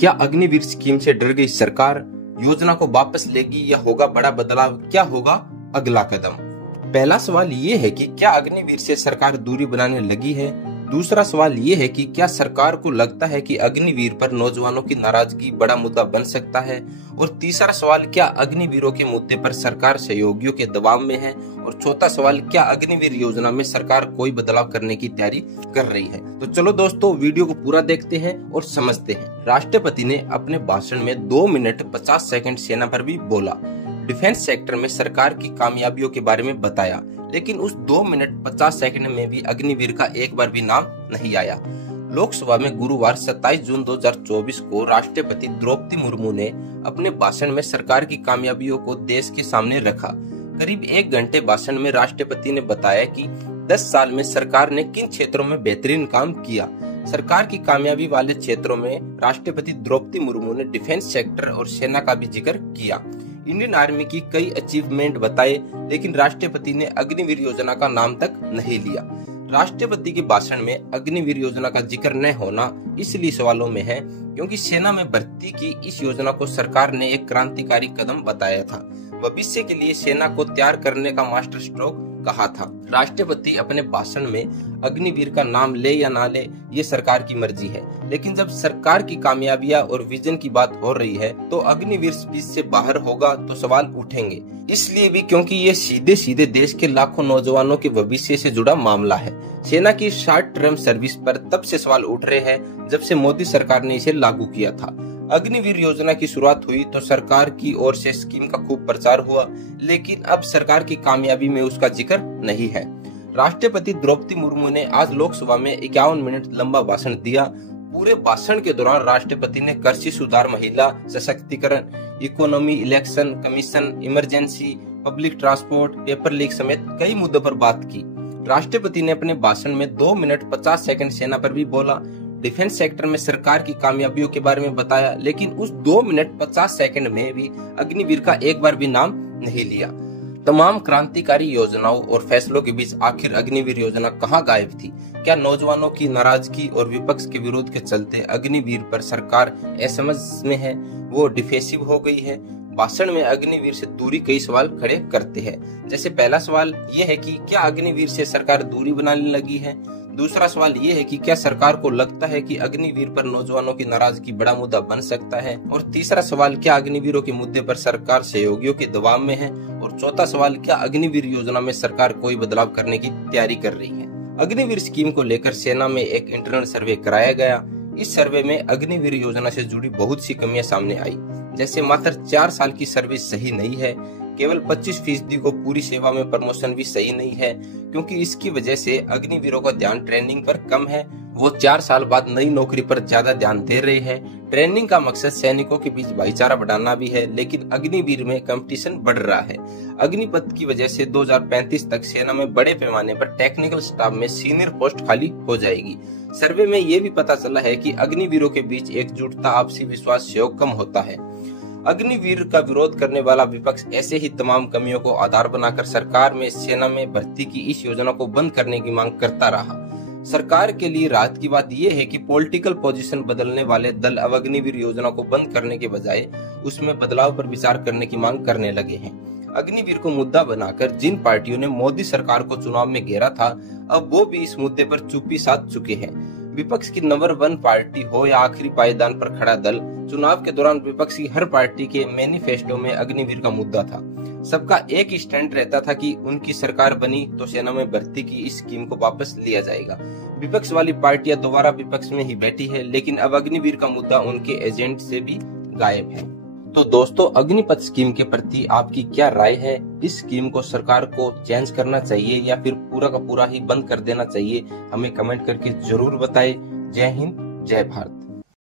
क्या अग्निवीर स्कीम से डर गई सरकार? योजना को वापस लेगी या होगा बड़ा बदलाव? क्या होगा अगला कदम? पहला सवाल ये है कि क्या अग्निवीर से सरकार दूरी बनाने लगी है? दूसरा सवाल ये है कि क्या सरकार को लगता है कि अग्निवीर पर नौजवानों की नाराजगी बड़ा मुद्दा बन सकता है? और तीसरा सवाल, क्या अग्निवीरों के मुद्दे पर सरकार सहयोगियों के दबाव में है? और चौथा सवाल, क्या अग्निवीर योजना में सरकार कोई बदलाव करने की तैयारी कर रही है? तो चलो दोस्तों, वीडियो को पूरा देखते हैं और समझते हैं। राष्ट्रपति ने अपने भाषण में 2 मिनट 50 सेकंड सेना पर भी बोला, डिफेंस सेक्टर में सरकार की कामयाबियों के बारे में बताया, लेकिन उस 2 मिनट 50 सेकंड में भी अग्निवीर का एक बार भी नाम नहीं आया। लोकसभा में गुरुवार 27 जून 2024 को राष्ट्रपति द्रौपदी मुर्मू ने अपने भाषण में सरकार की कामयाबियों को देश के सामने रखा। करीब 1 घंटे भाषण में राष्ट्रपति ने बताया कि 10 साल में सरकार ने किन क्षेत्रों में बेहतरीन काम किया। सरकार की कामयाबी वाले क्षेत्रों में राष्ट्रपति द्रौपदी मुर्मू ने डिफेंस सेक्टर और सेना का भी जिक्र किया। इंडियन आर्मी की कई अचीवमेंट बताए, लेकिन राष्ट्रपति ने अग्निवीर योजना का नाम तक नहीं लिया। राष्ट्रपति के भाषण में अग्निवीर योजना का जिक्र न होना इसलिए सवालों में है क्योंकि सेना में भर्ती की इस योजना को सरकार ने एक क्रांतिकारी कदम बताया था। भविष्य के लिए सेना को तैयार करने का मास्टर स्ट्रोक कहा था। राष्ट्रपति अपने भाषण में अग्निवीर का नाम ले या ना ले, ये सरकार की मर्जी है, लेकिन जब सरकार की कामयाबियां और विजन की बात हो रही है तो अग्निवीर स्पीच से बाहर होगा तो सवाल उठेंगे। इसलिए भी क्योंकि ये सीधे सीधे देश के लाखों नौजवानों के भविष्य से जुड़ा मामला है। सेना की शॉर्ट टर्म सर्विस पर तब से सवाल उठ रहे हैं जब से मोदी सरकार ने इसे लागू किया था। अग्निवीर योजना की शुरुआत हुई तो सरकार की ओर से स्कीम का खूब प्रचार हुआ, लेकिन अब सरकार की कामयाबी में उसका जिक्र नहीं है। राष्ट्रपति द्रौपदी मुर्मू ने आज लोकसभा में 51 मिनट लंबा भाषण दिया। पूरे भाषण के दौरान राष्ट्रपति ने कृषि सुधार, महिला सशक्तिकरण, economy, election commission, emergency, public transport, paper leak समेत कई मुद्दों पर बात की। राष्ट्रपति ने अपने भाषण में 2 मिनट 50 सेकंड सेना पर भी बोला, डिफेंस सेक्टर में सरकार की कामयाबियों के बारे में बताया, लेकिन उस 2 मिनट 50 सेकंड में भी अग्निवीर का एक बार भी नाम नहीं लिया। तमाम क्रांतिकारी योजनाओं और फैसलों के बीच आखिर अग्निवीर योजना कहां गायब थी? क्या नौजवानों की नाराजगी और विपक्ष के विरोध के चलते अग्निवीर पर सरकार असमझ में है, वो डिफेंसिव हो गई है? भाषण में अग्निवीर से दूरी कई सवाल खड़े करते हैं। जैसे पहला सवाल यह है कि क्या अग्निवीर से सरकार दूरी बनाने लगी है? दूसरा सवाल ये है कि क्या सरकार को लगता है कि अग्निवीर पर नौजवानों की नाराजगी बड़ा मुद्दा बन सकता है? और तीसरा सवाल, क्या अग्निवीरों के मुद्दे पर सरकार सहयोगियों के दबाव में है? और चौथा सवाल, क्या अग्निवीर योजना में सरकार कोई बदलाव करने की तैयारी कर रही है? अग्निवीर स्कीम को लेकर सेना में एक इंटरनल सर्वे कराया गया। इस सर्वे में अग्निवीर योजना से जुड़ी बहुत सी कमियां सामने आई, जैसे मात्र 4 साल की सर्विस सही नहीं है, केवल 25% को पूरी सेवा में प्रमोशन भी सही नहीं है, क्योंकि इसकी वजह से अग्निवीरों का ध्यान ट्रेनिंग पर कम है। वो 4 साल बाद नई नौकरी पर ज्यादा ध्यान दे रहे हैं। ट्रेनिंग का मकसद सैनिकों के बीच भाईचारा बढ़ाना भी है, लेकिन अग्निवीर में कंपटीशन बढ़ रहा है। अग्निपथ की वजह से 2035 तक सेना में बड़े पैमाने पर टेक्निकल स्टाफ में सीनियर पोस्ट खाली हो जाएगी। सर्वे में ये भी पता चला है कि अग्निवीरों के बीच एकजुटता, आपसी विश्वास, सहयोग कम होता है। अग्निवीर का विरोध करने वाला विपक्ष ऐसे ही तमाम कमियों को आधार बनाकर सरकार में सेना में भर्ती की इस योजना को बंद करने की मांग करता रहा। सरकार के लिए राहत की बात यह है कि पॉलिटिकल पोजीशन बदलने वाले दल अब अग्निवीर योजना को बंद करने के बजाय उसमें बदलाव पर विचार करने की मांग करने लगे हैं। अग्निवीर को मुद्दा बनाकर जिन पार्टियों ने मोदी सरकार को चुनाव में घेरा था, अब वो भी इस मुद्दे पर चुप्पी साध चुके हैं। विपक्ष की नंबर 1 पार्टी हो या आखिरी पायदान पर खड़ा दल, चुनाव के दौरान विपक्ष की हर पार्टी के मैनिफेस्टो में अग्निवीर का मुद्दा था। सबका एक ही स्टैंड रहता था कि उनकी सरकार बनी तो सेना में भर्ती की इस स्कीम को वापस लिया जाएगा। विपक्ष वाली पार्टियां दोबारा विपक्ष में ही बैठी है, लेकिन अब अग्निवीर का मुद्दा उनके एजेंट से भी गायब है। तो दोस्तों, अग्निपथ स्कीम के प्रति आपकी क्या राय है? इस स्कीम को सरकार को चेंज करना चाहिए या फिर पूरा का पूरा ही बंद कर देना चाहिए? हमें कमेंट करके जरूर बताएं। जय हिंद, जय भारत।